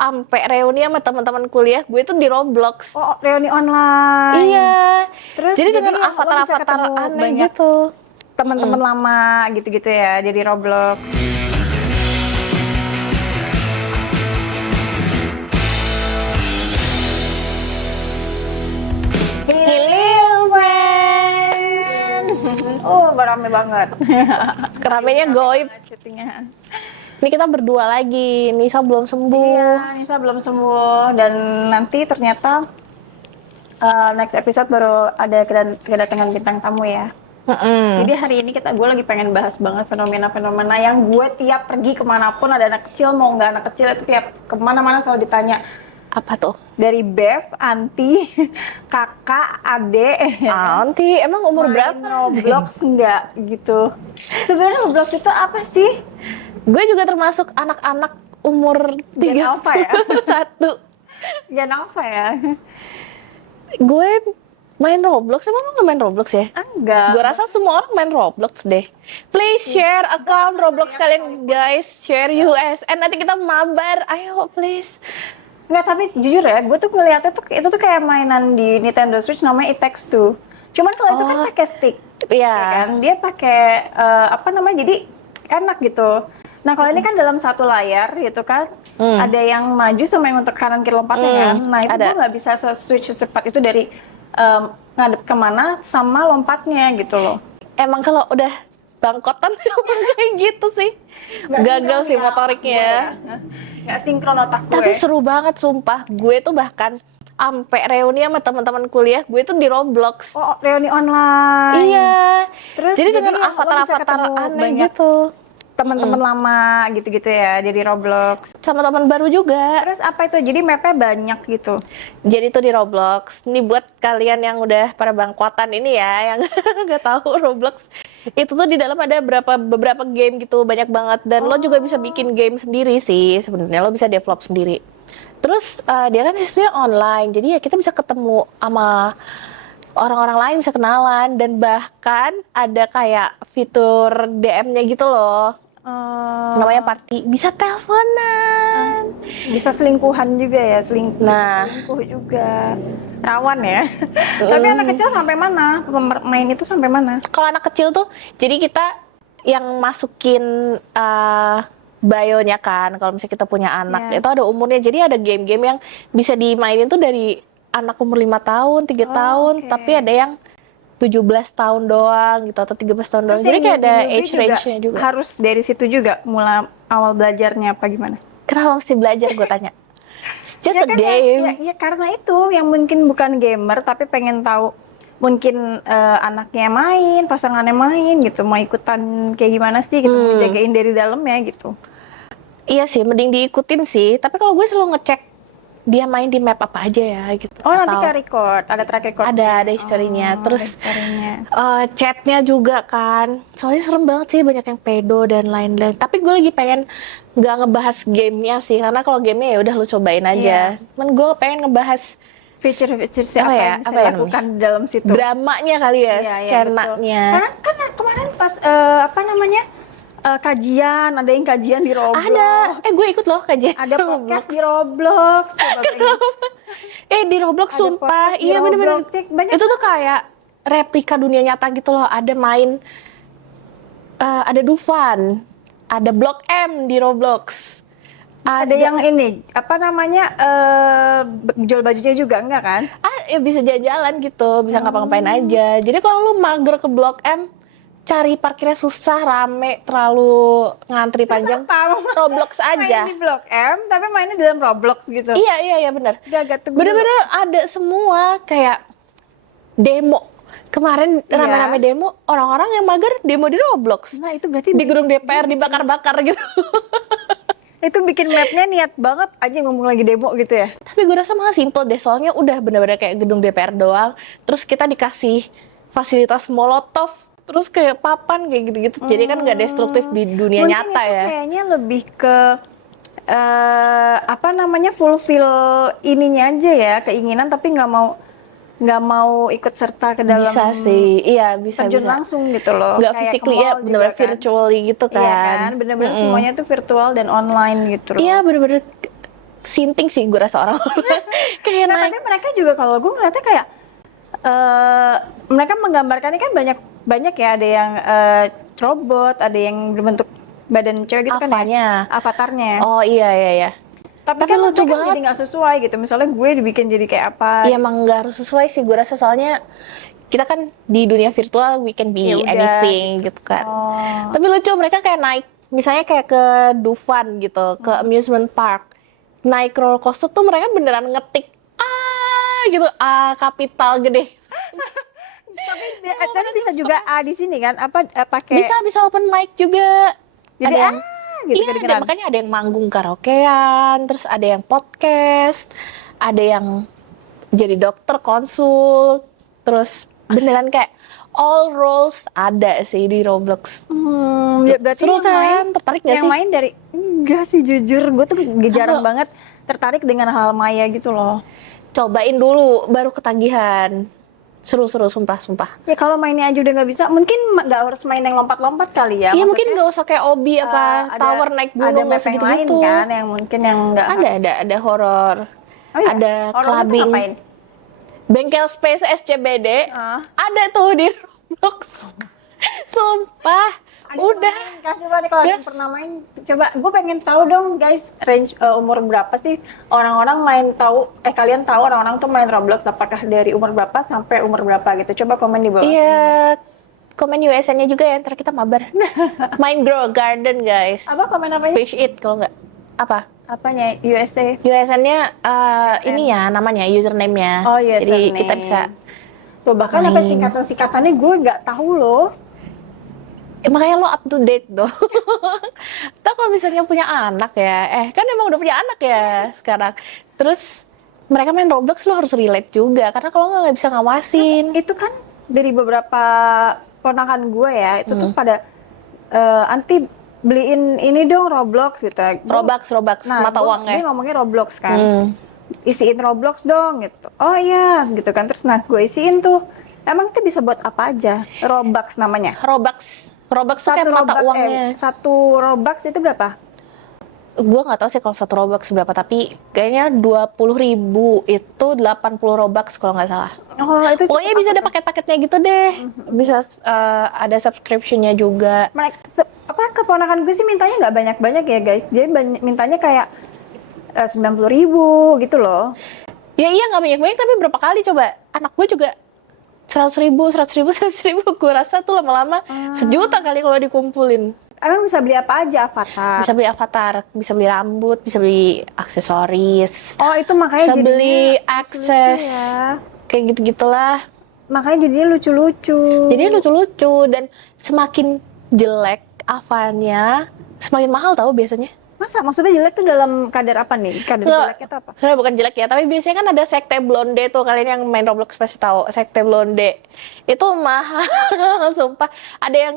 sampai reuni sama teman-teman kuliah gue tuh di Roblox. Oh, reuni online. Iya. Terus Jadi dengan lo bisa avatar-avatar ketemu aneh banyak gitu. teman-teman lama gitu-gitu ya, jadi Roblox. Hello friends. Oh, rame banget. Keramainya goib. Chattingan. Ini kita berdua lagi. Nisa belum sembuh. Iya, Nisa belum sembuh dan nanti ternyata next episode baru ada kedatangan bintang tamu ya. Jadi hari ini gue lagi pengen bahas banget fenomena-fenomena yang gue tiap pergi kemanapun, ada anak kecil mau nggak anak kecil itu tiap kemana-mana selalu ditanya. Apa tuh? Dari Bev, Anti, kakak, ade, Anti, emang umur main berapa? Roblox nggak gitu. Sebenarnya Roblox itu apa sih? Gue juga termasuk anak-anak umur Gen Alpha ya? 31. Gen apa ya? Gue main Roblox, emang lo nggak main Roblox ya? Enggak. Gue rasa semua orang main Roblox deh. Please share account Roblox kalian guys, share USN nanti kita mabar, ayo please. Nggak, tapi jujur ya, gue tuh ngeliatnya tuh itu tuh kayak mainan di Nintendo Switch namanya It Takes Two. Cuman kalau itu kan pakai stick, Iya. ya kan? Dia pakai apa namanya? Jadi enak gitu. Nah kalau ini kan dalam satu layar gitu kan, ada yang maju sama yang untuk kanan kiri lompatnya kan. Nah itu gue nggak bisa switch secepat itu dari ngadep kemana sama lompatnya gitu loh. Emang kalau udah bangkotan kayak gitu sih. Gagal sih motoriknya. Nggak sinkron otak gue. Tapi seru banget sumpah. Gue tuh bahkan sampai reuni sama teman-teman kuliah, gue tuh di Roblox. Oh, reuni online. Iya. Terus Jadi dengan lo bisa avatar-avatar ketemu aneh banyak gitu. teman-teman lama gitu-gitu ya, jadi Roblox. Sama teman baru juga. Terus apa itu? Jadi mapnya banyak gitu. Jadi tuh di Roblox. Ini buat kalian yang udah pada bangkotan ini ya, yang nggak tahu Roblox. Itu tuh di dalam ada beberapa game gitu, banyak banget. Dan lo juga bisa bikin game sendiri sih sebenarnya. Lo bisa develop sendiri. Terus dia kan sistemnya online. Jadi ya kita bisa ketemu sama orang-orang lain, bisa kenalan. Dan bahkan ada kayak fitur DM-nya gitu loh. Namanya party, bisa teleponan, bisa selingkuhan juga ya, Nah. selingkuh juga, rawan ya. Tapi anak kecil sampai mana? Main itu sampai mana? Kalau anak kecil tuh, jadi kita yang masukin bio-nya kan, kalau misalnya kita punya anak, itu ada umurnya. Jadi ada game-game yang bisa dimainin tuh dari anak umur 5 tahun, 3 tahun, tapi ada yang 17 tahun doang gitu, atau 13 tahun doang. Jadi kayak ada age range-nya juga. Harus dari situ juga mulai awal belajarnya apa gimana? Kenapa mesti belajar, gue tanya? It's just Ya a kan, game. ya karena itu yang mungkin bukan gamer tapi pengen tahu mungkin anaknya main, pasangannya main gitu, mau ikutan kayak gimana sih gitu, mau jagain dari dalamnya gitu. Iya sih, mending diikutin sih. Tapi kalau gue selalu ngecek dia main di map apa aja ya gitu. Oh, nanti kan record, ada track record. Ada historinya. Terus chatnya juga kan. Soalnya serem banget sih, banyak yang pedo dan lain-lain. Tapi gue lagi pengen nggak ngebahas gamenya sih, karena kalau gamenya ya udah lu cobain aja. Cuman gue pengen ngebahas feature apa yang bisa dilakukan di dalam situ. Dramanya kali ya, skenanya. Karena kan kemarin pas apa namanya? Kajian, ada yang kajian di Roblox. Ada, gue ikut loh kajian. Ada podcast di Roblox. Di Roblox sumpah, iya bener-bener. Itu tuh kayak replika dunia nyata gitu loh. Ada main, ada Dufan, ada Blok M di Roblox. Ada yang ini, apa namanya, jual bajunya juga enggak kan? Ya bisa jalan-jalan gitu, bisa ngapa-ngapain aja. Jadi kalau lu mager ke Blok M, cari parkirnya susah, rame, terlalu ngantri panjang. Roblox aja. Main di Blok M, tapi mainnya dalam Roblox gitu. Iya benar. Bener-bener ada semua kayak demo. Kemarin rame-rame demo, orang-orang yang mager demo di Roblox. Nah itu berarti di gedung DPR dibakar-bakar gitu. Itu bikin mapnya niat banget aja ngomong lagi demo gitu ya. Tapi gue rasa malah simple deh, soalnya udah bener-bener kayak gedung DPR doang. Terus kita dikasih fasilitas molotov, terus kayak papan kayak gitu-gitu. Jadi kan nggak destruktif di dunia mungkin nyata itu ya. Kayaknya lebih ke apa namanya, fulfill ininya aja ya, keinginan, tapi nggak mau ikut serta ke dalam. Bisa sih, iya bisa. Terjun langsung gitu loh. Nggak physically ya, bener-bener kan. Virtually gitu kan. Iya kan, bener-bener semuanya tuh virtual dan online gitu loh. Iya bener-bener sinting sih gue rasa orang-orang. Kayak Nah, naik. tapi mereka juga kalau gue ngeliatnya kayak mereka menggambarkannya kan banyak ya, ada yang robot, ada yang berbentuk badan cewek gitu kan Apanya? ya, avatarnya. Oh iya. Tapi Tapi kan lucu maksudnya kan banget. jadi nggak sesuai gitu. Misalnya gue dibikin jadi kayak apa? Iya emang nggak harus sesuai sih gue rasa, soalnya kita kan di dunia virtual we can be Ya udah, anything gitu kan. Oh. Tapi lucu mereka kayak naik, misalnya kayak ke Dufan gitu, ke amusement park, naik roller coaster tuh mereka beneran ngetik gitu, kapital gede. Tapi bisa juga di sini kan apa pakai Bisa open mic juga. jadi Ada yang gitu iya, kedengeran. makanya ada yang manggung karaokean, terus ada yang podcast, ada yang jadi dokter konsul, terus beneran kayak all roles ada sih di Roblox. Ya berarti Seru yang kan? Tertarik nggak yang sih? main dari enggak sih, jujur gue tuh jarang Aku- banget tertarik dengan hal maya gitu loh. Cobain dulu, baru ketagihan. Seru-seru, sumpah. Ya kalau mainnya aja udah nggak bisa, mungkin nggak harus main yang lompat-lompat kali ya. Iya mungkin Maksudnya, nggak usah kayak obi apa tower naik gunung, ada nggak map usah yang lain gitu-gitu. kan yang mungkin yang nggak Ada horor, Oh iya? ada Horornya tuh clubbing. ngapain? Bengkel Space SCBD Ah. ada tuh di Roblox. Sumpah. Udah. Coba nih kalau yang Gas. pernah main, coba gue pengen tahu dong guys, range umur berapa sih orang-orang main, kalian tahu orang-orang tuh main Roblox apakah dari umur berapa sampai umur berapa gitu? Coba komen di bawah. Iya. Komen USN-nya juga ya, ntar kita mabar. Main Grow Garden guys. Apa komen apanya? Fish It kalau nggak. Apa? Apanya? USA. USN-nya ini ya namanya, username-nya. Oh, Jadi username. kita bisa. Tuh, bahkan apa Main. singkatan-singkatannya gue nggak tahu loh. Makanya lo up to date dong. Tahu kalau misalnya punya anak ya, kan emang udah punya anak ya sekarang. Terus mereka main Roblox lo harus relate juga, karena kalau nggak bisa ngawasin. Itu kan dari beberapa ponakan gue ya, itu tuh pada anti beliin ini dong Roblox gitu. Robux, mata uangnya. Dia ngomongnya Roblox kan. Hmm. Isiin Roblox dong gitu. Oh iya gitu kan. Terus gue isiin tuh. Emang itu bisa buat apa aja? Robux namanya. Robux tuh kayak mata uangnya. Satu Robux itu berapa? Gue nggak tahu sih kalau satu Robux berapa, tapi kayaknya 20.000 itu 80 Robux kalau nggak salah. Oh itu Pokoknya bisa ada paket-paketnya gitu deh. Bisa ada subscription-nya juga. keponakan gue sih mintanya nggak banyak-banyak ya guys. Dia mintanya kayak 90.000 gitu loh. Ya iya nggak banyak-banyak, tapi berapa kali coba? Anak gue juga 100.000. Gue rasa tuh lama-lama 1 juta kali kalau dikumpulin. Emang bisa beli apa aja avatar? Bisa beli avatar, bisa beli rambut, bisa beli aksesoris, Oh itu makanya bisa jadinya beli lucu-lucu akses, ya. kayak gitu-gitulah. Makanya jadinya lucu-lucu. Jadi lucu-lucu, dan semakin jelek avanya, semakin mahal tahu biasanya. Masa? Maksudnya jelek tuh dalam kadar apa nih? Kadar Nggak, jeleknya tuh apa? sebenarnya bukan jelek ya, tapi biasanya kan ada sekte blonde tuh, kalian yang main Roblox pasti tahu sekte blonde. Itu mahal, sumpah. Ada yang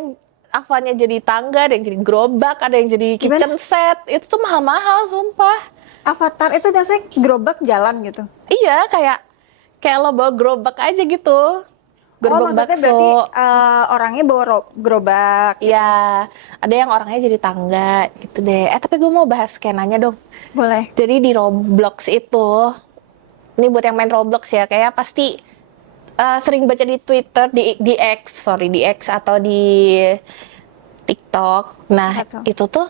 avanya jadi tangga, ada yang jadi gerobak, ada yang jadi kitchen set. Itu tuh mahal-mahal, sumpah. Avatar itu biasanya gerobak jalan gitu. Iya, kayak lo bawa gerobak aja gitu. Gerobak maksudnya bakso. berarti orangnya bawa gerobak. Iya, ada yang orangnya jadi tangga gitu deh. Tapi gue mau bahas skenanya dong. Boleh. Jadi di Roblox itu, ini buat yang main Roblox ya, kayak pasti sering baca di Twitter, di X atau di TikTok. Nah, Apa tuh? itu tuh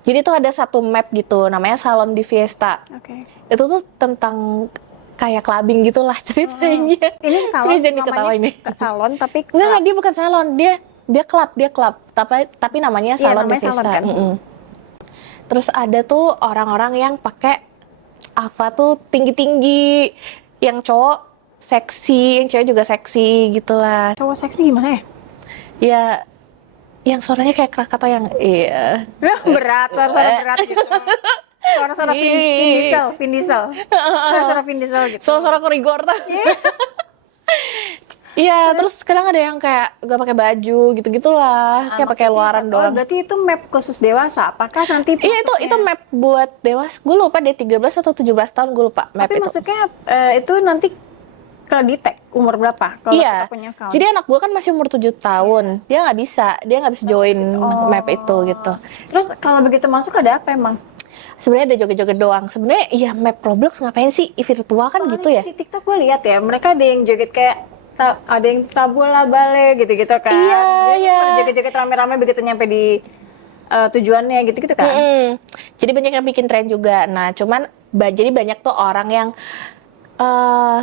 jadi tuh ada satu map gitu, namanya Salon di Fiesta. Oke. Itu tuh tentang kayak clubbing gitulah ceritanya. Ini salon Please jangan diketawa ini. salon tapi Enggak, dia bukan salon, dia klub. Tapi namanya Iya, Salon namanya di Fiesta. salon kan? Terus ada tuh orang-orang yang pakai Ava tuh tinggi-tinggi, yang cowok seksi, yang cewek juga seksi gitulah. cowok seksi gimana ya? Ya, yang suaranya kayak Krakatau yang iya. Berat, suara-suara berat gitu. Suara-suara Vin Diesel. Suara-suara Vin Diesel gitu. Suara-suara korigor tuh. Iya, terus kadang ada yang kayak gak pakai baju gitu-gitulah, kayak pakai luaran Oh, doang. berarti itu map khusus dewasa. Apakah nanti Iya, itu map buat dewasa. Gue lupa deh 13 atau 17 tahun, gue lupa map tapi itu. maksudnya itu nanti ke detect umur berapa kalau Iya. kita punya account? Jadi anak gue kan masih umur 7 tahun. Dia nggak bisa join map itu gitu. Terus kalau begitu masuk ada apa emang? sebenarnya ada joget-joget doang. Sebenarnya ya map Roblox ngapain sih? Virtual kan Soalnya gitu ya. di TikTok gue lihat ya, mereka ada yang joget kayak ada yang tabola bale gitu-gitu kan. Iya, Jadi iya. pada joget-joget rame-rame begitu nyampe di tujuannya gitu-gitu kan. Jadi banyak yang bikin tren juga. Nah, cuman jadi banyak tuh orang yang eh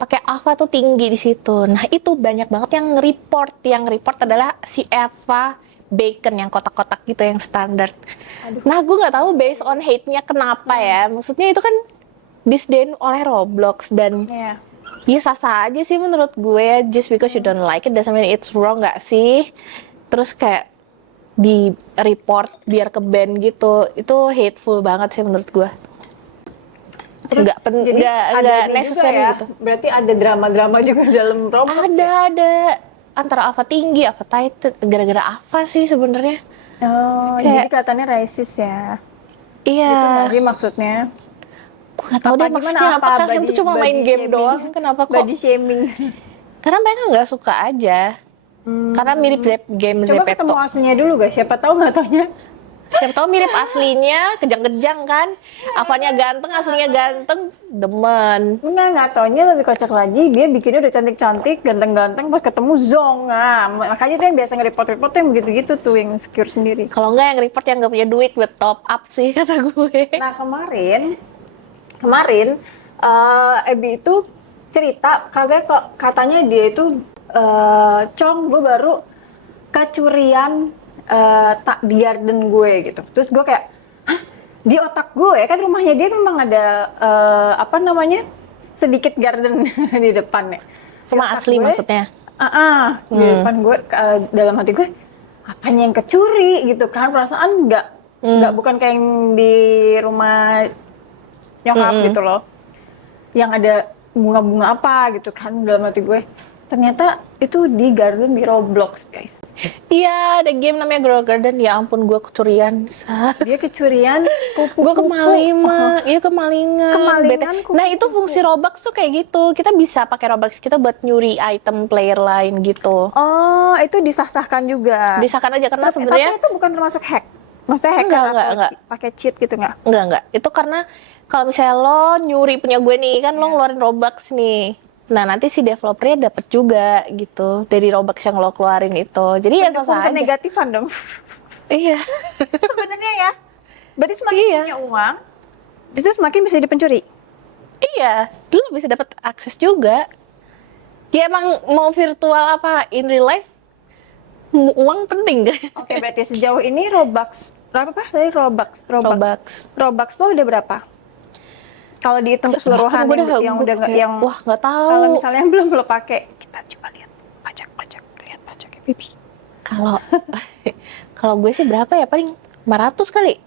pakai Ava tuh tinggi di situ. Nah, itu banyak banget yang report. Yang report adalah si Eva Bacon yang kotak-kotak gitu yang standar. Nah, gue nggak tahu based on hate-nya kenapa ya. Maksudnya itu kan disdain oleh Roblox dan Iya. ya sah-sah aja sih menurut gue. Just because you don't like it doesn't mean it's wrong, nggak sih? Terus kayak di report biar ke ban gitu, itu hateful banget sih menurut gue. Jadi ada nggak ini necessary juga ya, gitu. berarti ada drama-drama juga dalam Roblox ya? Ada antara Ava tinggi, Ava tight, gara-gara Ava sih sebenarnya. Oh, Kayak- jadi kelihatannya racist ya? Iya, Gitu nggak sih maksudnya? gue nggak tahu Apa deh gimana, maksudnya apa. Kalian tuh cuma main body game shaming? doang, kenapa kok? Body shaming. Karena mereka nggak suka aja. Karena mirip game Coba ketemu Zepeto. aslinya dulu guys, siapa tahu nggak taunya. Siapa tahu mirip aslinya, kejang-kejang kan. Avanya ganteng, aslinya ganteng, demen. Nggak taunya lebih kocak lagi, dia bikinnya udah cantik-cantik, ganteng-ganteng, pas ketemu zong. Nah, makanya tuh yang biasa nge-report-report tuh yang begitu-gitu tuh, yang insecure sendiri. Kalau nggak yang report yang nggak punya duit buat top up sih kata gue. Nah, kemarin Ebi itu cerita katanya dia itu Cong, gue baru kecurian tak di garden gue gitu. Terus gue kayak, hah? Di otak gue kan rumahnya dia memang ada apa namanya, sedikit garden di depannya. Di Rumah otak asli gue, maksudnya. di depan gue, dalam hati gue, apanya yang kecuri gitu kan? Perasaan nggak bukan kayak yang di rumah nyokap gitu loh, yang ada bunga-bunga apa gitu kan, dalam hati gue. Ternyata itu di garden di Roblox, guys. Iya, ada game namanya Grow Garden. Ya ampun, gue kecurian. Dia kecurian kupu-kupu. Gue kemalingan. Iya, kemalingan. Kemalingan, Bete. Nah, itu fungsi Robux tuh kayak gitu. Kita bisa pakai Robux kita buat nyuri item player lain gitu. Oh, itu disah-sahkan juga. Disahkan aja karena sebenarnya Tapi itu bukan termasuk hack. Maksudnya hacker Enggak. pakai cheat gitu nggak? enggak. Itu karena kalau misalnya lo nyuri punya gue nih, kan lo ngeluarin Robux nih. Nah, nanti si developernya dapat juga gitu dari Robux yang lo keluarin itu. Jadi ya sah-sah aja. Negatifan dong. Iya. Sebenarnya ya. Berarti semakin Iya. punya uang, itu semakin bisa dipencuri. Iya, lo bisa dapat akses juga. Ya emang mau virtual apa in real life, uang penting kan? Oke, berarti sejauh ini Robux berapa Dari Robux lo udah berapa? Kalau dihitung keseluruhan yang wah nggak tahu. Kalau misalnya yang belum lo pakai, kita coba lihat pajaknya Bibi. Kalau gue sih berapa ya, paling 500 kali.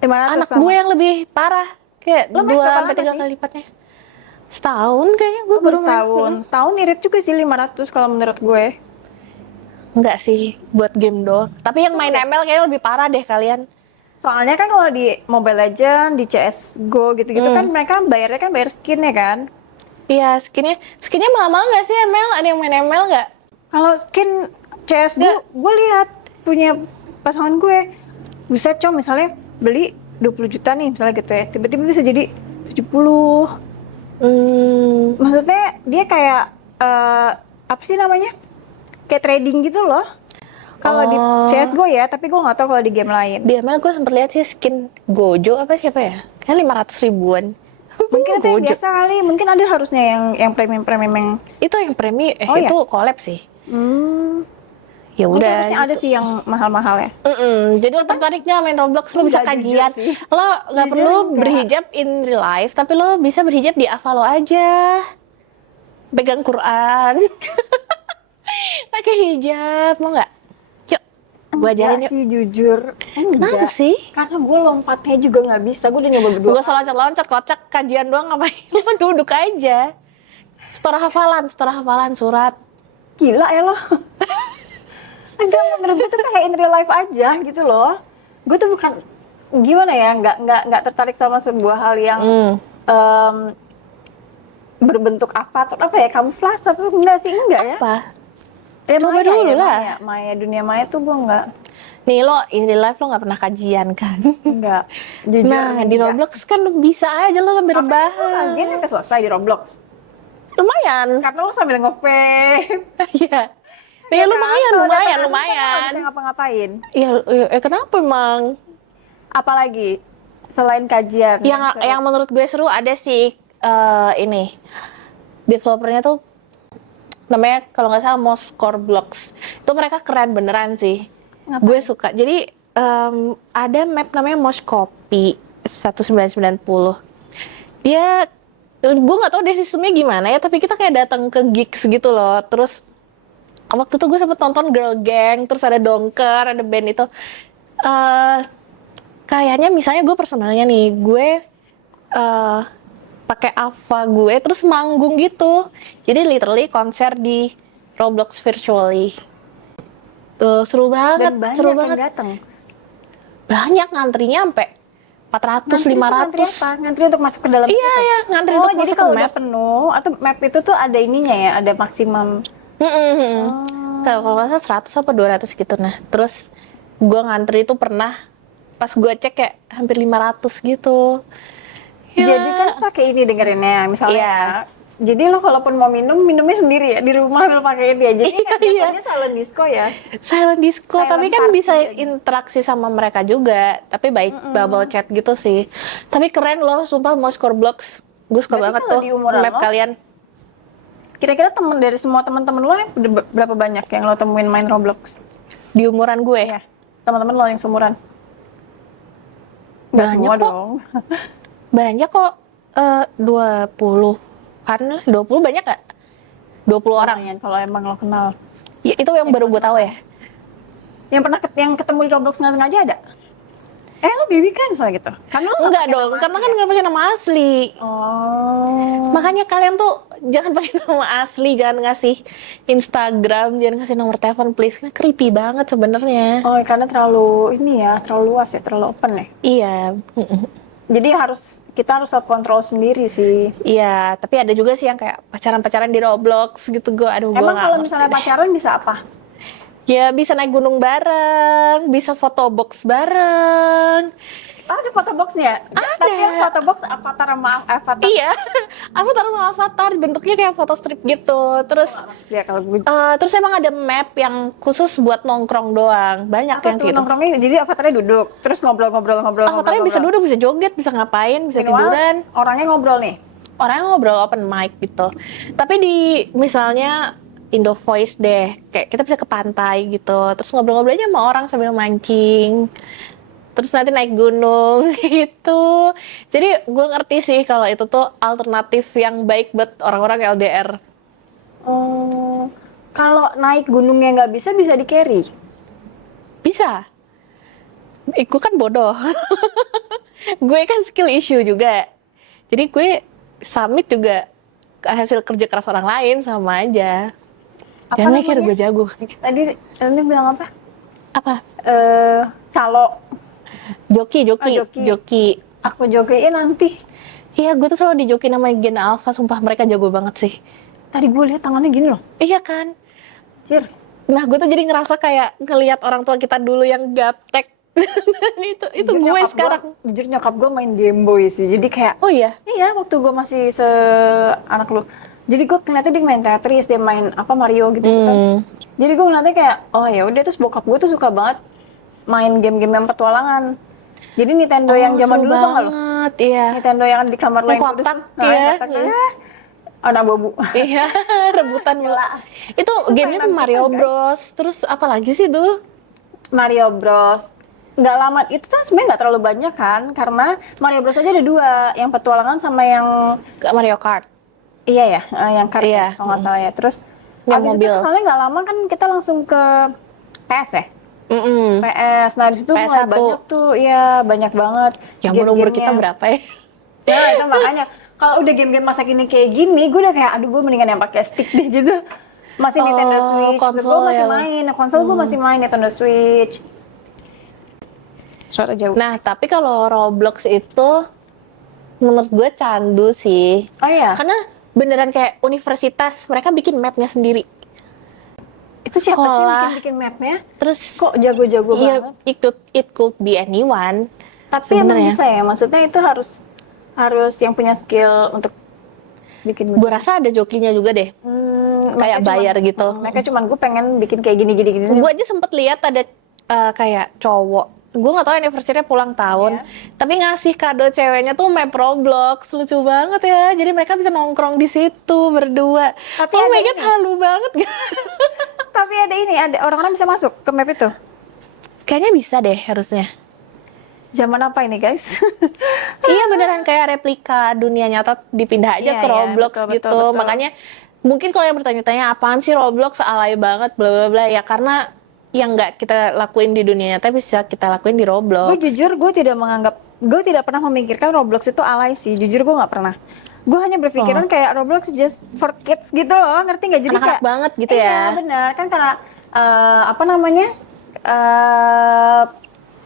500 Anak sama. gue yang lebih parah, kayak Lo main 2 berapa sampai lama 3 sih? kali lipatnya. Setahun kayaknya gue Baru main. setahun. Setahun irit juga sih 500 kalau menurut gue. Enggak sih, buat game doang. Tapi yang main ML kayaknya lebih parah deh kalian. Soalnya kan kalau di Mobile Legends, di CSGO gitu-gitu kan mereka bayarnya kan bayar skin ya kan. Iya, skinnya mahal-mahal nggak sih ML? Ada yang main ML nggak? Kalau skin CSGO, gue lihat punya pasangan gue, buset com, misalnya beli 20 juta nih misalnya gitu ya, tiba-tiba bisa jadi 70. Maksudnya dia kayak apa sih namanya? Kayak trading gitu loh. Kalau di CSGO ya, tapi gue nggak tahu kalau di game lain. Di ML gue sempet lihat sih skin Gojo apa siapa ya? Kayaknya 500 ribuan. Mungkin ada yang biasa kali, mungkin ada harusnya yang premium yang. Itu yang premium, Oh, itu collab sih. Ya Mungkin udah. harusnya ada sih yang mahal-mahal ya. Jadi lo tertariknya main Roblox, lo bisa Nggak, kajian. jujur sih. Lo nggak Jujur perlu nggak. berhijab in real life, tapi lo bisa berhijab di Ava lo aja. Pegang Quran. Pakai hijab, mau nggak? Yuk, gue ajarin Enggak yuk. sih jujur. Kenapa sih? Karena gue lompatnya juga nggak bisa. Gue udah nyoba berdua. Gue usah loncat-loncat, kocak kajian doang ngapain? Lo duduk aja. Setora hafalan surat. Gila ya lo. Enggak, menurut gue tuh kayak in real life aja gitu loh. Gue tuh bukan gimana ya, nggak tertarik sama sebuah hal yang berbentuk avatar apa ya, kamuflase apa enggak sih, enggak ya. Apa? Ya, Coba Maya dulu ya, lah. Maya dunia Maya tuh gue enggak. Nih lo in real life lo nggak pernah kajian kan? Enggak. Jujur. Nah di enggak. Roblox kan lo bisa aja lo sambil rebahan. Kajian sampai selesai di Roblox. Lumayan. Karena lo sambil nge-vape. Iya. Ya Ya kan? lumayan, Kalau ada lumayan, penghasilan kan lo lumayan. bisa ngapa-ngapain. Iya, kenapa emang? Apalagi selain kajian. Yang menurut gue seru ada sih ini developernya tuh namanya kalau nggak salah Moscore Blocks. Itu mereka keren beneran sih. Ngapain? Gue suka. Jadi ada map namanya Moscopy 1990. Dia gue nggak tahu deh sistemnya gimana ya, tapi kita kayak datang ke gigs gitu loh. Terus waktu itu gue sempet nonton Girl Gang, terus ada Donker, ada band itu. Kayaknya misalnya gue personalnya nih, gue pakai Ava gue terus manggung gitu. Jadi literally konser di Roblox virtually. Tuh seru banget, Dan banyak seru yang banget. datang. Banyak ngantrinya sampai 400, 500. Ngantri untuk masuk ke dalam Iya, itu? iya, ngantri Oh, untuk jadi masuk ke kalau map. udah penuh, atau map itu tuh ada ininya ya, ada maksimum. Mm-mm. Kalau nggak salah 100 apa 200 gitu. Nah, terus gue ngantri itu pernah pas gue cek kayak hampir 500 gitu. Ya. Jadi kan pakai ini dengerinnya, misalnya. Iya. Jadi lo kalaupun mau minum, minumnya sendiri ya, di rumah lo pakai ini aja. Jadi kan Iya. jatuhnya silent disco ya. Silent disco, Silent tapi kan party bisa aja. interaksi sama mereka juga. Tapi by bubble chat gitu sih. Tapi keren loh, sumpah Moscore Blocks. Gue suka Berarti banget kalau tuh di umuran map lo, kalian. Kira-kira temen dari semua teman-teman lo yang berapa banyak yang lo temuin main Roblox? Di umuran gue. Iya. Teman-teman lo yang seumuran? Nggak Banyak semua kok. dong. Banyak kok. 20-an lah. 20 banyak gak? 20 orang. Lumayan kalau emang lo kenal. Ya, itu yang baru gue tahu ya. Yang pernah yang ketemu di Roblox nggak sengaja ada? Lo baby kan soal gitu? Karena lo Enggak dong, karena kan nggak pakai nama asli. Oh. Makanya kalian tuh jangan pakai nama asli, jangan ngasih Instagram, jangan ngasih nomor telepon please. Karena creepy banget sebenarnya. Oh, karena terlalu ini ya, terlalu luas ya, terlalu open ya. Iya. Jadi kita harus self control sendiri sih. Iya, tapi ada juga sih yang kayak pacaran-pacaran di Roblox gitu. Gue Emang kalau misalnya pacaran bisa apa? ya bisa naik gunung bareng, bisa foto box bareng. Ada foto boxnya? Ada. Tapi yang foto box avatar sama avatar. Iya, aku taruh sama avatar, bentuknya kayak foto strip gitu. Terus Masuk ya kalau gue. terus emang ada map yang khusus buat nongkrong doang. Banyak Apa yang tuh gitu. nongkrongnya? Jadi avatarnya duduk, terus ngobrol-ngobrol. Avatarnya bisa duduk, bisa joget, bisa ngapain, bisa tiduran. Orangnya ngobrol nih. Orangnya ngobrol open mic gitu. Tapi di misalnya Indo Voice deh, kayak kita bisa ke pantai gitu, terus ngobrol-ngobrol aja sama orang sambil mancing. Terus nanti naik gunung gitu. Jadi gue ngerti sih kalau itu tuh alternatif yang baik buat orang-orang LDR. Oh, kalau naik gunungnya nggak bisa di carry. Bisa. Gue kan bodoh. Gue kan skill issue juga. Jadi gue submit juga hasil kerja keras orang lain sama aja. Apa Jangan mikir namanya? gue jago. Tadi bilang apa? Apa? Calo. Joki. Joki. Aku jokiin nanti. Iya, gue tuh selalu dijoki nama Gen Alpha. Sumpah mereka jago banget sih. Tadi gue lihat tangannya gini loh. Iya kan? Cir. Nah, gue tuh jadi ngerasa kayak ngelihat orang tua kita dulu yang gaptek. itu Jujur gue nyokap sekarang. Jujur nyokap gue main Game Boy sih. Jadi kayak, Oh iya. iya waktu gue masih anak lu. Jadi gue ngeliatnya dia main Tetris, dia main apa Mario gitu kan. Jadi gue ngeliatnya kayak, oh ya udah, terus bokap gue tuh suka banget main game-game yang petualangan. Jadi Nintendo yang zaman dulu tuh nggak lo? Iya. Nintendo yang ada di kamar lo Yang yang kotak, kudus tuh. ya. Anak bobu. Iya, rebutan bola. Itu gamenya tuh mainan Mario kita, guys. Bros. Terus apa lagi sih tuh? Mario Bros. Nggak lama, itu tuh sebenarnya nggak terlalu banyak kan, karena Mario Bros aja ada dua, yang petualangan sama yang Mario Kart. iya ya, yang kart Iya. kalau nggak salah ya. Terus Yang abis mobil. itu soalnya nggak lama kan kita langsung ke PS ya. PS. Nah di situ mulai PS1. banyak tuh, iya banyak banget. Yang umur kita game-gamenya. berapa ya? Ya itu makanya kalau udah game-game masa kini kayak gini, gue udah kayak aduh gue mendingan yang pakai stick deh gitu. Masih Nintendo Switch, konsol gue masih ya. main. Konsol gue masih main Nintendo Switch. Suara jauh. Nah, tapi kalau Roblox itu menurut gue candu sih. Oh iya. Karena beneran kayak universitas, mereka bikin mapnya sendiri. Itu Itu siapa sih sekolah. bikin mapnya? Terus Kok jago-jago iya, banget? it could be anyone. Tapi emang Sebenarnya. bisa ya, maksudnya itu harus yang punya skill untuk bikin. Gue rasa ada jokinya juga deh. Kayak bayar gitu. Mereka cuman gue pengen bikin kayak gini. Gue aja sempet lihat ada kayak cowok, gue nggak tahu anniversary-nya pulang tahun, tapi ngasih kado ceweknya tuh map Roblox, lucu banget ya. Jadi mereka bisa nongkrong di situ berdua. Tapi Oh ada my god, ini. halu banget. Tapi ada orang-orang bisa masuk ke map itu. Kayaknya bisa deh harusnya. Zaman apa ini guys? Iya beneran kayak replika dunia nyata dipindah aja Iya, ke iya, Roblox betul, gitu. betul, betul. Makanya mungkin kalau yang bertanya-tanya apaan sih Roblox, alay banget bla bla bla, ya karena yang nggak kita lakuin di dunia nyata bisa kita lakuin di Roblox. Gue jujur gue tidak pernah memikirkan Roblox itu alay sih. Jujur gue nggak pernah. Gue hanya berpikiran kayak Roblox just for kids gitu loh, ngerti nggak? Jadi Anak-anak kayak banget gitu iya, ya. benar kan karena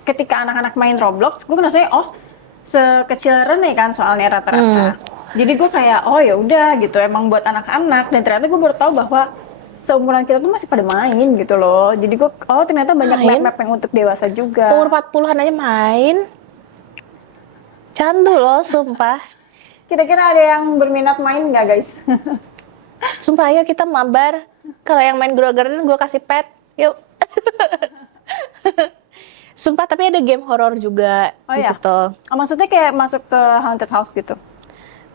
ketika anak-anak main Roblox, gue ngerasa oh sekecil Rene kan soalnya rata-rata. Jadi gue kayak oh ya udah gitu emang buat anak-anak, dan ternyata gue baru tahu bahwa seumuran kita tuh masih pada main gitu loh. Jadi gue oh ternyata banyak Main? map-map yang untuk dewasa juga. Umur 40-an aja main. Candu loh, sumpah. Kira-kira ada yang berminat main nggak guys? Sumpah ayo kita mabar. Kalau yang main Grow Garden gue kasih pet. Yuk. Sumpah, tapi ada game horor juga Oh di ya? situ. Maksudnya kayak masuk ke haunted house gitu?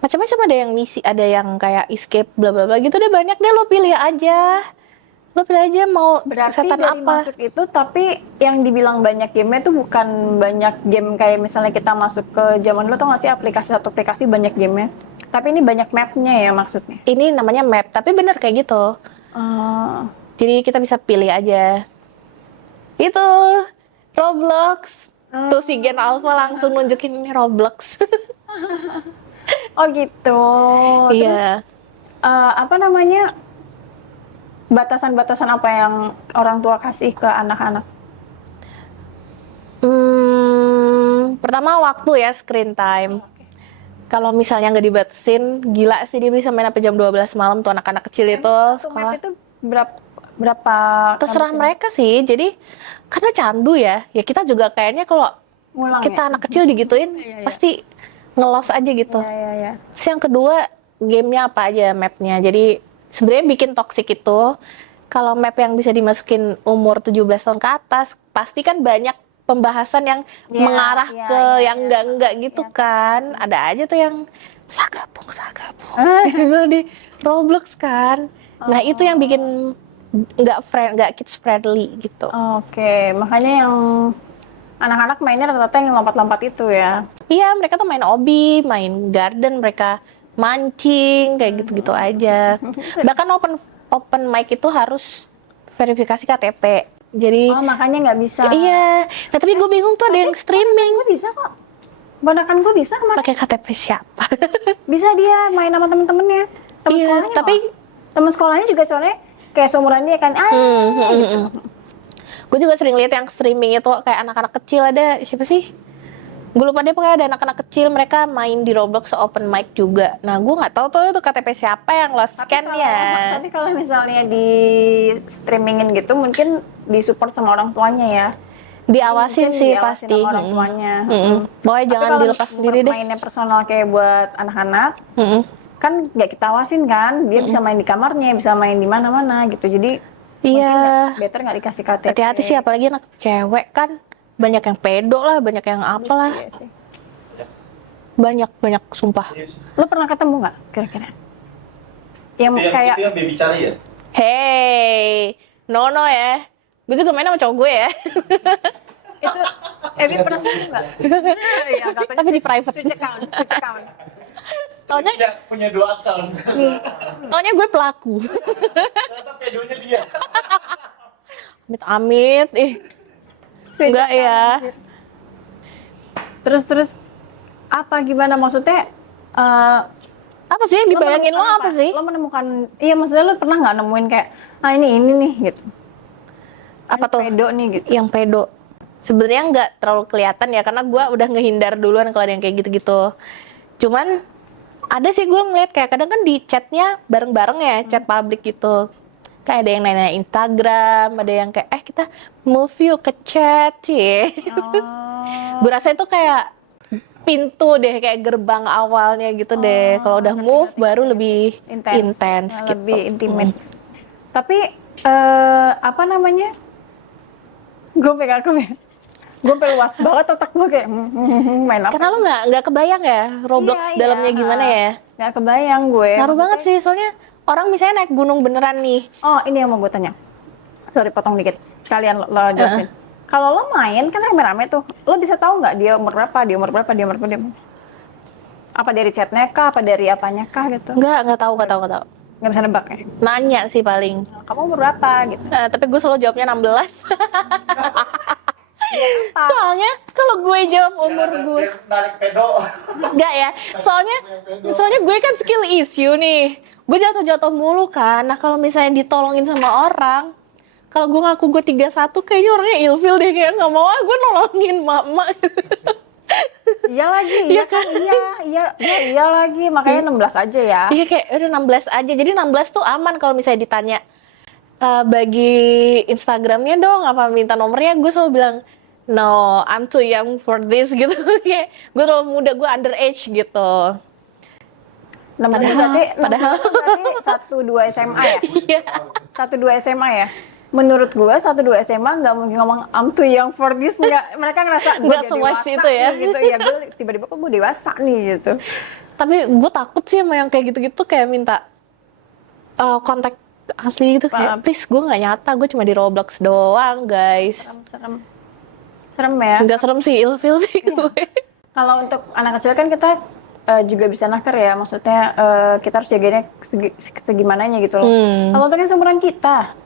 Macam-macam, ada yang misi, ada yang kayak escape bla bla bla gitu, deh banyak deh, lo pilih aja. Lo pilih aja mau Berarti setan dari apa. masuk itu, tapi yang dibilang banyak game-nya tuh bukan banyak game kayak misalnya kita masuk ke zaman dulu tuh nggak sih satu aplikasi banyak game-nya. Tapi ini banyak map-nya ya maksudnya. Ini namanya map, tapi bener kayak gitu. Jadi kita bisa pilih aja. Itu Roblox. Tuh si Gen Alpha langsung nunjukin ini Roblox. Oh gitu. Terus Iya. apa namanya, batasan-batasan apa yang orang tua kasih ke anak-anak? Pertama waktu ya, screen time. Kalau misalnya nggak dibatasin, gila sih dia bisa main sampai jam 12 malam tuh anak-anak kecil itu Satu sekolah. map itu berapa Terserah habisin? mereka sih. Jadi karena candu ya kita juga kayaknya kalau Ngulang kita ya? anak kecil digituin pasti ngelos aja gitu. Ya. Terus yang kedua, gamenya apa aja mapnya. Jadi sebenarnya bikin toxic itu, kalau map yang bisa dimasukin umur 17 tahun ke atas, pasti kan banyak pembahasan yang mengarah ke yang enggak gitu kan. Ada aja tuh yang sagapung gitu di Roblox kan. Nah itu yang bikin nggak kids friendly gitu. Oke, makanya yang anak-anak mainnya rata-rata yang lompat-lompat itu ya. Iya, mereka tuh main obi, main garden, mereka mancing kayak gitu-gitu aja. Bahkan open mic itu harus verifikasi KTP. Jadi Makanya nggak bisa. iya. Nah, tapi gue bingung tuh ada yang streaming Gue bisa kok. Ponakan gue bisa kemarin. pakai KTP siapa? Bisa dia main sama temen-temennya. Temen Iya, sekolahnya tapi loh. Temen sekolahnya juga soalnya kayak seumuran dia kan. Gitu. gue juga sering lihat yang streaming itu kayak anak-anak kecil, ada siapa sih? Gue lupa deh, pokoknya ada anak-anak kecil mereka main di Roblox open mic juga. Nah, gue nggak tahu tuh itu KTP siapa yang lo scan ya. Tapi kalau misalnya di streamingin gitu mungkin disupport sama orang tuanya ya. Diawasin Mungkin sih diawasin pasti. sama orang tuanya. Pokoknya Tapi jangan kalau dilepas sendiri deh. mainnya personal kayak buat anak-anak, kan nggak kita awasin kan, dia bisa main di kamarnya, bisa main di mana-mana gitu. Jadi Iya. better nggak dikasih KTP. Hati-hati sih, apalagi anak cewek kan banyak yang pedo lah, banyak yang apalah. Iya sih. Banyak sumpah. Lo pernah ketemu nggak kira-kira? Yang kayak itu yang baby cari ya? Hey, Nono ya. Gue juga main sama cowok gue ya. itu, Evi pernah ketemu nggak? Iya, katanya Tapi di private. switch account. Taunya Punya 2 account. gue pelaku. Ternyata pedonya dia. Amit-amit, enggak ya. Terus apa gimana maksudnya? Apa sih yang dibayangin lo menemukan apa sih? Lo menemukan, iya maksudnya lo pernah nggak nemuin kayak, ini nih gitu. Apa tuh? Pedo nih gitu. Yang pedo. Sebenarnya nggak terlalu kelihatan ya, karena gue udah ngehindar duluan kalau ada yang kayak gitu-gitu. Cuman ada sih gue ngeliat kayak kadang kan di chatnya bareng-bareng ya, chat publik gitu. Kayak ada yang nanya Instagram, ada yang kayak kita move yuk ke chat, ya. Gue rasa itu kayak pintu deh, kayak gerbang awalnya gitu deh. Kalau udah move baru lebih intens gitu. Lebih intimate. Tapi apa namanya? Gue luas banget otak gue kayak main apa? Karena lo nggak kebayang ya Roblox Iya, dalamnya gimana ya? Nggak kebayang gue. Ngaruh banget sih, soalnya orang misalnya naik gunung beneran nih. Oh, ini yang mau gue tanya. Sorry, potong dikit. Sekalian lo jelasin. Kalau lo main kan rame-rame tuh, lo bisa tahu nggak dia umur berapa, dia umur berapa. Apa dari chatnya kah, apa dari apanya kah gitu? Nggak tahu. Nggak bisa nebak ya? Nanya sih paling. Kamu umur berapa gitu? Tapi gue selalu jawabnya 16. Soalnya kalau gue jawab umur gue, Narik pedo. enggak ya. Soalnya gue kan skill issue nih. Gue jatuh mulu kan. Nah, kalau misalnya ditolongin sama orang, kalau gue ngaku gue 31, kayaknya orangnya ilfil deh, kayak nggak mau gue nolongin mak-mak. Iya lagi, iya kan, iya lagi, makanya 16 aja ya. Iya, kayak udah 16 aja. Jadi 16 tuh aman kalau misalnya ditanya bagi Instagramnya dong, apa minta nomornya, gue selalu bilang no, I'm too young for this gitu. Kayak gue terlalu muda, gue underage gitu. 16 Padahal 1-2 SMA ya? Iya. 1-2 SMA ya? Menurut gue 1-2 SMA nggak mungkin ngomong I'm too young for this, nggak. Mereka ngerasa gue Nggak udah sewise dewasa itu ya. nih, gitu ya. Gue tiba-tiba kok gue dewasa nih gitu. Tapi gue takut sih sama yang kayak gitu-gitu, kayak minta kontak asli gitu, kayak please, gue nggak nyata, gue cuma di Roblox doang guys. Serem ya. Nggak serem sih, ilfil sih gue. Kalau untuk anak kecil kan kita juga bisa naker ya, maksudnya kita harus jagainnya segimananya gitu loh. Kalau untuk yang seumuran kita,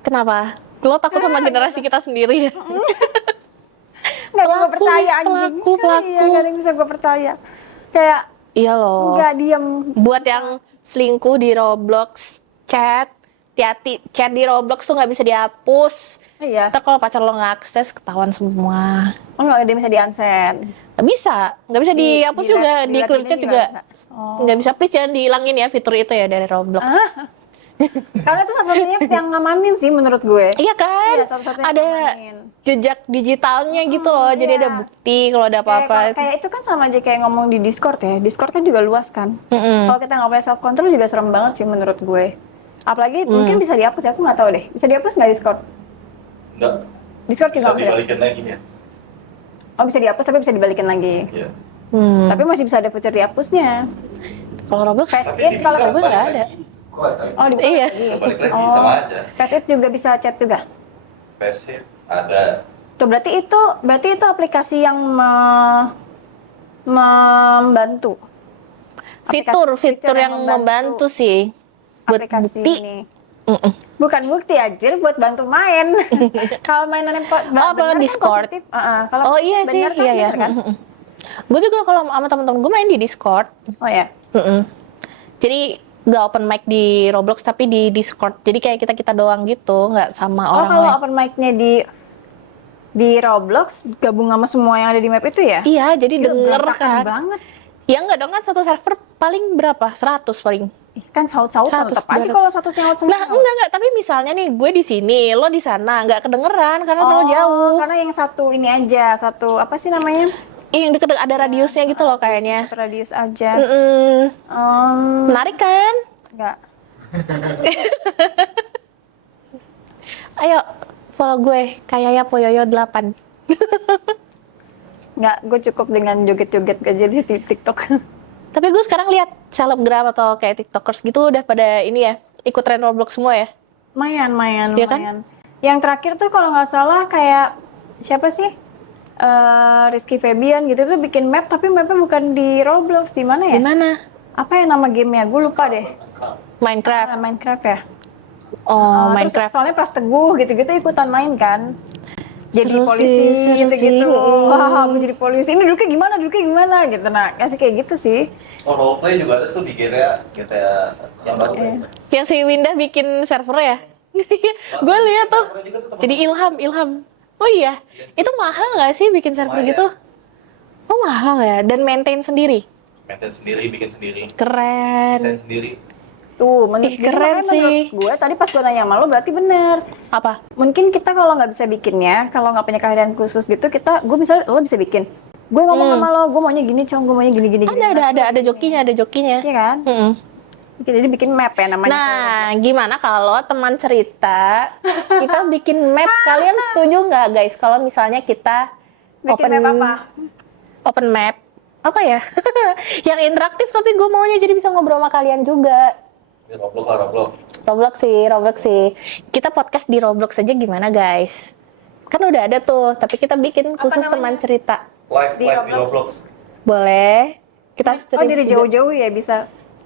Kenapa? Lo takut sama generasi kita sendiri ya? nggak bisa gue percaya anjing. Pelaku. Iya, nggak ada yang bisa gue percaya. Kayak Iya loh. nggak diem. Buat yang selingkuh di Roblox, hati-hati, chat di Roblox tuh nggak bisa dihapus. Iya. Ntar kalau pacar lo ngakses, ketahuan semua. Oh nggak ada yang bisa di-unsend. Nggak bisa dihapus juga, di clear chat juga. Oh. Nggak bisa, please jangan dihilangin ya fitur itu ya dari Roblox. Karena itu satu-satunya yang ngamanin sih menurut gue. Iya kan? Iya, satu-satunya Ada yang ngamanin. jejak digitalnya gitu loh, jadi iya. ada bukti kalau ada apa-apa. Kayak itu kan sama aja kayak ngomong di Discord ya. Discord kan juga luas kan. Mm-mm. Kalau kita nggak punya self control juga serem banget sih menurut gue. Apalagi mungkin bisa dihapus ya, aku nggak tahu deh. Bisa dihapus nggak Discord? Enggak. Discord juga Bisa nggak bisa. dibalikin lagi ya. Oh bisa dihapus tapi bisa dibalikin lagi. Iya. Tapi masih bisa ada fitur dihapusnya. Kalau Roblox, Face Tapi it kalau gue nggak ada. Kok nggak tahu? Oh dibuka Iya. lagi. Balik lagi Oh. sama aja. Face it juga bisa chat juga. Face ada. Tuh berarti itu aplikasi yang membantu. Fitur yang membantu sih buat aplikasi bukti. ini. Bukan bukti aja, buat bantu main. Kalau mainannya apa, Discord? Kalau Oh iya sih, bener kan, iya ya. bener kan? Gue juga kalau sama teman-teman gue main di Discord. Oh ya. Jadi nggak open mic di Roblox tapi di Discord. Jadi kayak kita doang gitu, nggak sama Oh orang kalau lain. open mic-nya di Roblox gabung sama semua yang ada di map itu ya? Iya, jadi Gila, denger berantakan kan. banget. Ya nggak dong, kan satu server paling berapa? 100 paling. Ih, kan saut-sautan 100, tetap aja 200. kalau satu nyaut semua. Nah, enggak, tapi misalnya nih gue di sini, lo di sana, nggak kedengeran karena terlalu jauh. Karena yang satu ini aja, satu apa sih namanya? Yang deket ada radiusnya gitu loh kayaknya. Satu radius aja. Menarik kan? Enggak. Ayo, follow gue, Kayaya Poyoyo 8. Enggak, gue cukup dengan joget-joget aja di TikTok. Tapi gue sekarang lihat selebgram atau kayak tiktokers gitu udah pada ini ya, ikut tren Roblox semua ya. Lumayan. Iya kan? Yang terakhir tuh kalau nggak salah kayak siapa sih? Rizky Febian gitu tuh bikin map, tapi mapnya bukan di Roblox, di mana ya? Di mana? Apa ya nama gamenya? Gue lupa deh. Minecraft. Minecraft ya. Oh, Terus Minecraft. soalnya Pras Teguh gitu-gitu ikutan main kan. Jadi Seru polisi sih, seru gitu-gitu. sih. Wah, aku jadi polisi. Ini duduknya gimana gitu. Nah, kasih kayak gitu sih. Oh, roleplay juga ada tuh di GTA yang baru. Yang si Windah bikin server ya? Gue lihat tuh. Jadi Ilham. Oh iya, itu mahal nggak sih bikin server Lumayan. gitu? Oh mahal ya, dan maintain sendiri. Maintain sendiri, bikin sendiri, Keren. desain sendiri. Tuh, Ih, keren makanya sih. menurut gue tadi pas gue nanya sama lo berarti bener. Apa? Mungkin kita kalau nggak bisa bikinnya, kalau nggak punya keahlian khusus gitu, gue misalnya lo bisa bikin. Gue ngomong sama lo, gue maunya gini, gue maunya gini gini. gini. Ada jokinya. Iya kan? Mm-mm. Jadi bikin map ya namanya. Nah, gimana kalau teman cerita kita bikin map? Kalian setuju nggak guys kalau misalnya kita Bikin map apa? open map apa ya? Yang interaktif tapi gue maunya jadi bisa ngobrol sama kalian juga. Ini Roblox lah, Roblox. Roblox sih. Kita podcast di Roblox aja gimana guys? Kan udah ada tuh, tapi kita bikin Apa khusus namanya? teman cerita. Live Di di Roblox. Boleh? Kita Oh, stream dari juga. jauh-jauh ya bisa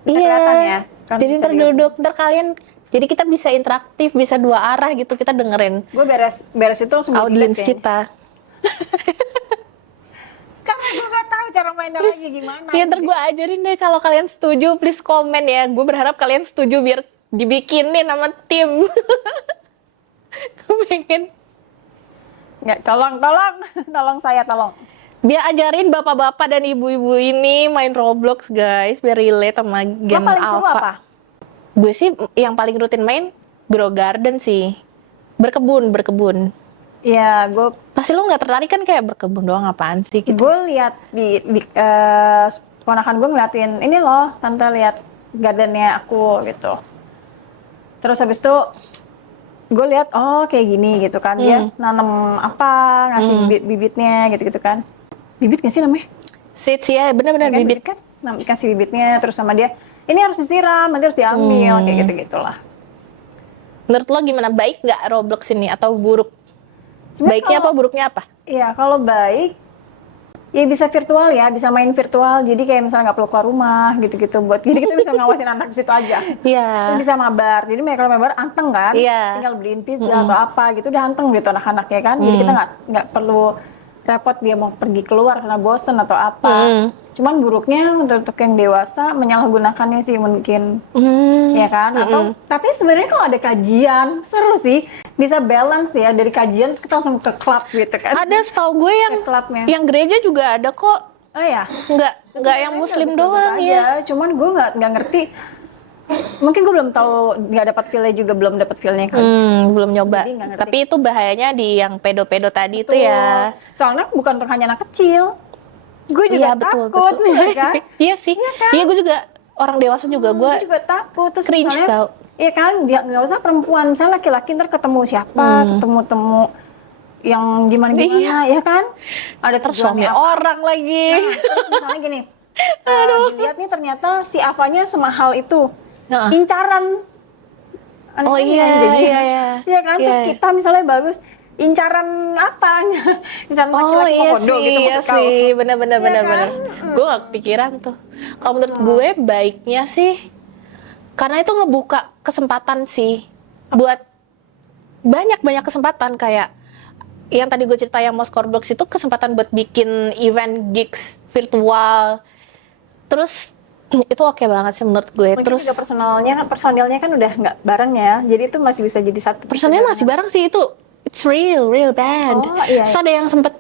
Iya. kelihatan ya. Kan Jadi bisa ntar duduk, ntar kalian, jadi kita bisa interaktif, bisa dua arah gitu, kita dengerin Gue beres itu langsung gue audiens delete ya. kita. Karena gue gak tahu cara mainnya lagi gimana. Ya ntar gue ajarin deh kalau kalian setuju, please komen ya. Gue berharap kalian setuju biar dibikinin sama tim. Gue pengen Nggak, tolong saya tolong. biar ajarin bapak-bapak dan ibu-ibu ini main Roblox guys, biar relate sama Lo Gen paling seru Alpha. apa? Gue sih yang paling rutin main Grow Garden sih. Berkebun. Iya, gue Pasti lo nggak tertarik kan kayak berkebun doang apaan sih gitu. lihat di ponakan gue ngeliatin ini loh, tante lihat gardennya aku gitu. Terus habis itu gue lihat oh kayak gini gitu kan, dia nanam apa, ngasih bibitnya gitu kan. Bibit nggak sih namanya? Seeds ya, bener-bener Ya kan, bibit. kan kasih bibitnya terus sama dia ini harus disiram, nanti harus diambil kayak gitu-gitulah. Menurut lo gimana? Baik nggak Roblox ini atau buruk? Sebenarnya Baiknya apa, buruknya apa? Iya, kalau baik ya bisa virtual ya, bisa main virtual. Jadi kayak misalnya nggak perlu keluar rumah gitu-gitu buat. Jadi kita bisa ngawasin anak di situ aja. Iya. Terus bisa mabar. Jadi mereka kalau mabar anteng kan? Iya. Tinggal beliin pizza atau apa gitu udah anteng gitu anak-anaknya kan. Jadi kita nggak perlu repot dia mau pergi keluar karena bosen atau apa. Cuman buruknya untuk yang dewasa menyalahgunakannya sih mungkin. Ya kan? Atau tapi sebenarnya kalau ada kajian seru sih, bisa balance ya dari kajian terus kita langsung ke klub gitu kan. Ada setahu gue yang Ke klubnya. yang gereja juga ada kok. Oh ya. Nggak yang muslim doang ya. Cuman gue nggak ngerti. Mungkin gue belum tahu, nggak dapat feel-nya juga, belum dapat feel-nya kan. Belum nyoba. Jadi nggak ngerti. Tapi itu bahayanya di yang pedo-pedo tadi itu Tuh. ya. Soalnya bukan untuk hanya anak kecil. Gue juga Iya betul. takut ya kan. Iya sih. Iya gue juga orang dewasa juga Gue gue juga takut. Terus cringe misalnya, tau. iya kan, dia nggak usah perempuan, misalnya laki-laki ntar ketemu siapa, ketemu yang gimana ya kan? Ada Terus suami tujuannya apa. orang lagi. Terus misalnya gini, dilihat nih ternyata si Avanya semahal itu, Heeh. incaran. Aneh Oh kan iya, ya, jadinya. iya. Iya kan, terus Iya. kita misalnya bagus, incaran apa? Incaran Oh laki-laki iya komodo sih, gitu iya maksud kau. sih, bener-bener. Iya kan? Gue gak kepikiran tuh. Kalau menurut gue baiknya sih, karena itu ngebuka kesempatan sih buat banyak kesempatan kayak yang tadi gue cerita yang Moscow Blocks itu kesempatan buat bikin event gigs virtual. Terus itu oke banget sih menurut gue. Mungkin Terus juga personilnya kan udah nggak bareng ya, jadi itu masih bisa jadi satu. personnya masih bareng sih itu. It's real band. Oh, iya. Terus ada yang sempet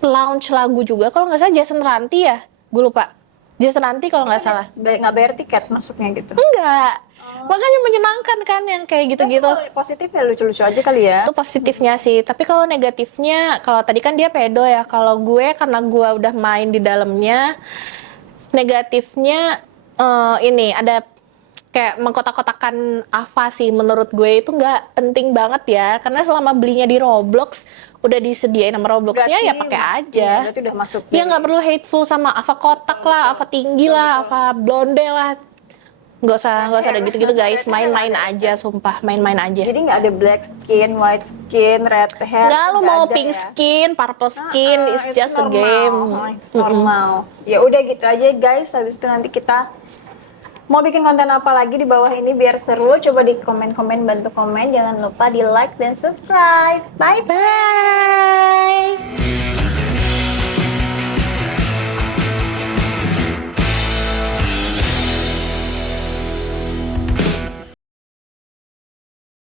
launch lagu juga. Kalau nggak salah Jason Ranti ya, gue lupa. Jason Ranti kalau nggak salah. Nggak bayar tiket masuknya gitu. Enggak. Makanya menyenangkan kan yang kayak gitu-gitu. Tapi kalau positif ya lucu-lucu aja kali ya. Itu positifnya sih. Tapi kalau negatifnya, kalau tadi kan dia pedo ya. Kalau gue karena gue udah main di dalamnya, negatifnya ini ada kayak mengkotak-kotakan Ava sih menurut gue itu nggak penting banget ya, karena selama belinya di Roblox udah disediain sama Robloxnya ya pakai aja. Berarti udah masuk. Ya nggak perlu hateful sama Ava kotak lah, Ava tinggi lah, Ava blonde lah. Nggak usah ada gitu-gitu guys, main-main aja, sumpah main-main aja. Jadi nggak ada black skin, white skin, red hair. Nggak, lu nggak mau ada pink ya? skin, purple skin, it's just a normal. game. It's normal. Ya udah gitu aja guys. Habis itu nanti kita mau bikin konten apa lagi di bawah ini biar seru. Coba di komen-komen, bantu komen. Jangan lupa di like dan subscribe. Bye. Bye.